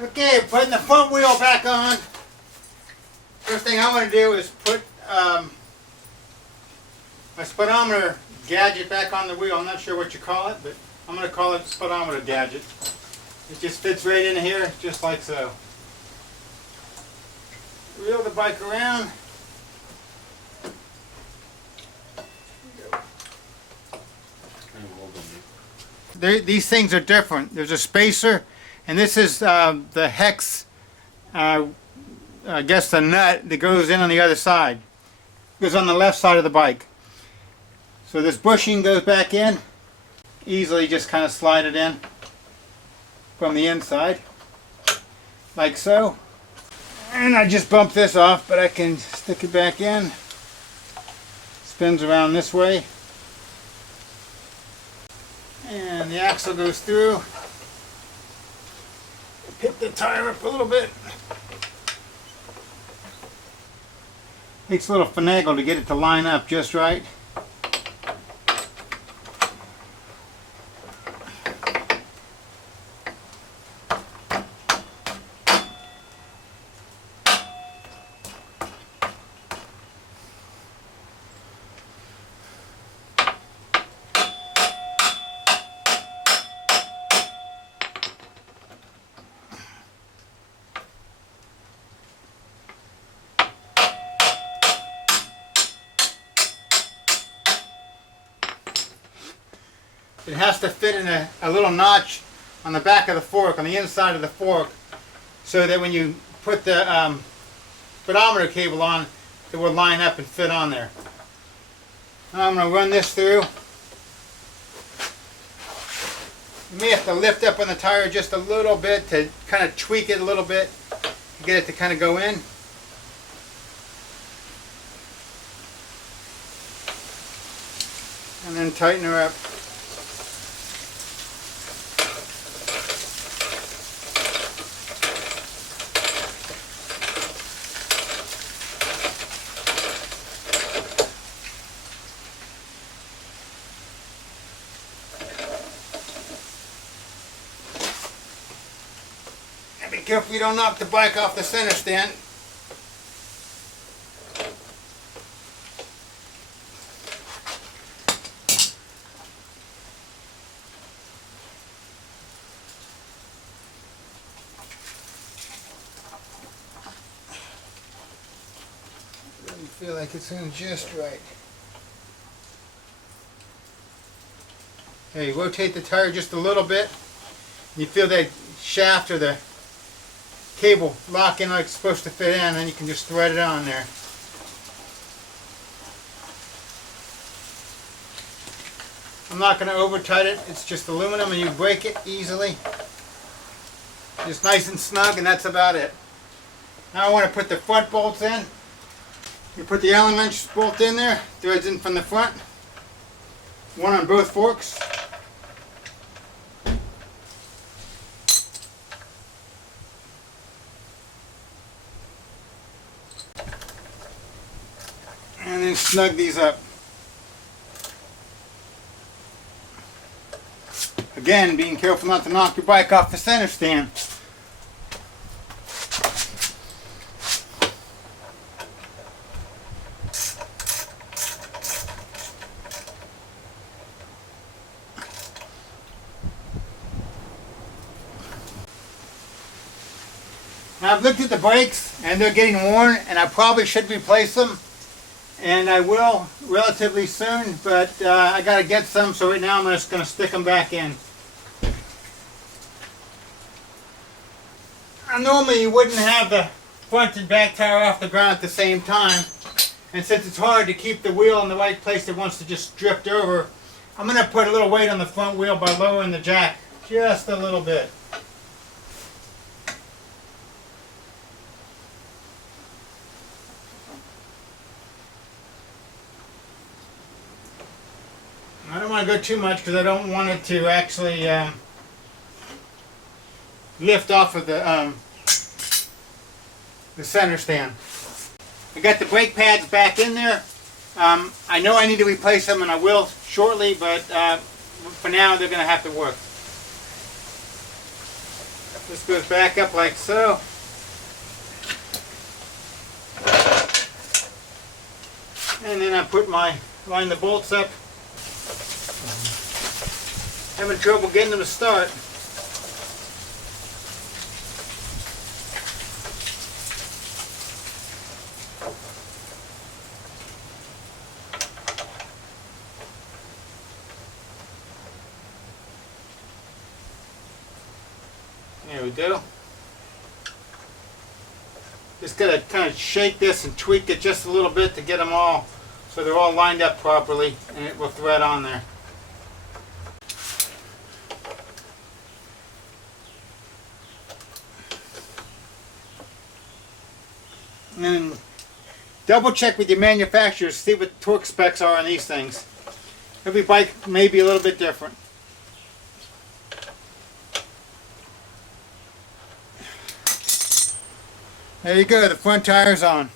Okay, putting the front wheel back on. First thing I want to do is put my speedometer gadget back on the wheel. I'm not sure what you call it, but I'm going to call it the speedometer gadget. It just fits right in here, just like so. Wheel the bike around. These things are different. There's a spacer, and this is the hex, I guess the nut that goes in on the other side. It goes on the left side of the bike. So this bushing goes back in. Easily just kind of slide it in from the inside, like so. And I just bumped this off, but I can stick it back in. Spins around this way. And the axle goes through. Pick the tire up a little bit. Takes a little finagle to get it to line up just right. It has to fit in a little notch on the back of the fork, on the inside of the fork, so that when you put the speedometer cable on, it will line up and fit on there. Now I'm going to run this through. You may have to lift up on the tire just a little bit to kind of tweak it a little bit to get it to kind of go in. And then tighten her up. Be careful you don't knock the bike off the center stand. Doesn't feel like it's in just right. Okay, rotate the tire just a little bit. You feel that shaft or the cable lock in like it's supposed to fit in, and then you can just thread it on there. I'm not going to over tight it, it's just aluminum and you break it easily. Just nice and snug, and that's about it. Now I want to put the front bolts in. You put the Allen wrench bolt in there, threads in from the front. One on both forks. And then snug these up. Again, being careful not to knock your bike off the center stand. Now I've looked at the brakes and they're getting worn, and I probably should replace them. And I will relatively soon, but I got to get some, so right now I'm just going to stick them back in. Now, normally you wouldn't have the front and back tire off the ground at the same time, and since it's hard to keep the wheel in the right place, it wants to just drift over, I'm going to put a little weight on the front wheel by lowering the jack just a little bit. I don't want to go too much because I don't want it to actually lift off of the center stand. I got the brake pads back in there. I know I need to replace them, and I will shortly, but for now they're going to have to work. This goes back up like so. And then I line the bolts up. Having trouble getting them to start. There we go. Just gotta kind of shake this and tweak it just a little bit to get them all so they're all lined up properly, and it will thread on there. And then double check with your manufacturers, see what torque specs are on these things. Every bike may be a little bit different. There you go, the front tire's on.